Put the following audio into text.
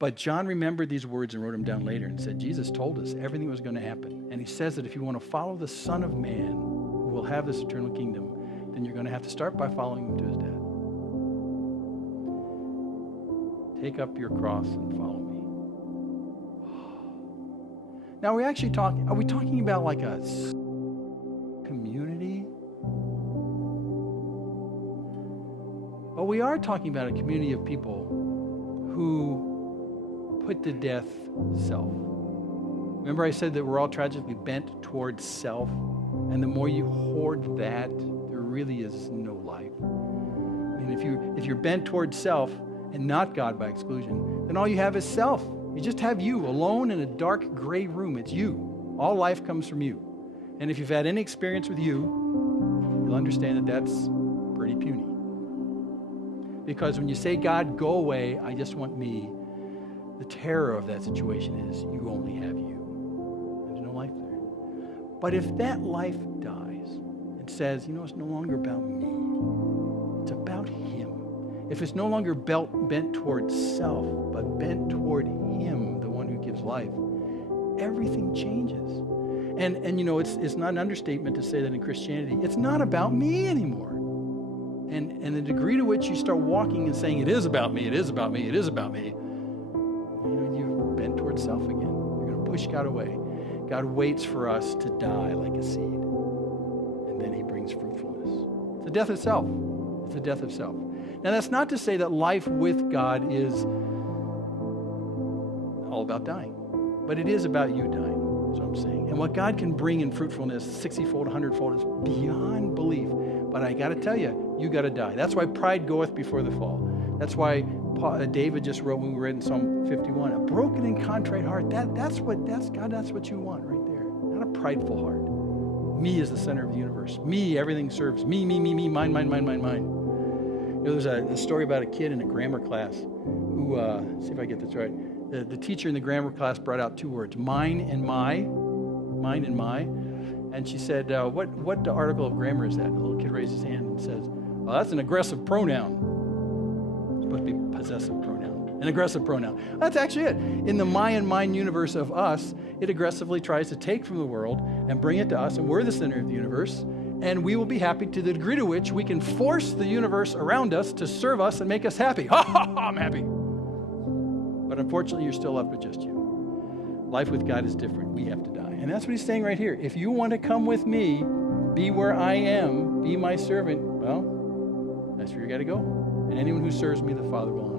But John remembered these words and wrote them down later and said, Jesus told us everything was going to happen. And he says that if you want to follow the Son of Man, who will have this eternal kingdom, then you're going to have to start by following him to his death. Take up your cross and follow me. Now, are we talking about like a community? But we are talking about a community of people who put to death self. Remember I said that we're all tragically bent towards self, and the more you hoard that, there really is no life. I mean, if you're bent towards self and not God by exclusion, then all you have is self. You just have you alone in a dark gray room. It's you. All life comes from you. And if you've had any experience with you, you'll understand that that's pretty puny. Because when you say, God, go away, I just want me, the terror of that situation is you only have you. There's no life there. But if that life dies and says, it's no longer about me, it's about him. If it's no longer bent towards self, but bent toward him, the one who gives life, everything changes. And it's not an understatement to say that in Christianity, it's not about me anymore. And the degree to which you start walking and saying, it is about me, it is about me, it is about me, you've bent towards self again. You're going to push God away. God waits for us to die like a seed. And then he brings fruitfulness. It's the death of self. It's the death of self. Now, that's not to say that life with God is all about dying. But it is about you dying. That's what I'm saying. And what God can bring in fruitfulness, 60-fold, 100-fold, is beyond belief. But I got to tell you, you got to die. That's why pride goeth before the fall. That's why David just wrote when we read in Psalm 51, a broken and contrite heart. That's what you want right there. Not a prideful heart. Me is the center of the universe. Me, everything serves. Me, mine. There's a story about a kid in a grammar class who, see if I get this right. The teacher in the grammar class brought out two words, mine and my. And she said, what article of grammar is that? And the little kid raised his hand and says, well, that's an aggressive pronoun. It's supposed to be possessive pronoun. An aggressive pronoun. That's actually it. In the my and mine universe of us, it aggressively tries to take from the world and bring it to us, and we're the center of the universe, and we will be happy to the degree to which we can force the universe around us to serve us and make us happy. Ha ha ha, I'm happy. But unfortunately, you're still left with just you. Life with God is different. We have to die. And that's what he's saying right here. If you want to come with me, be where I am, be my servant, well, that's where you got to go. And anyone who serves me, the Father will honor.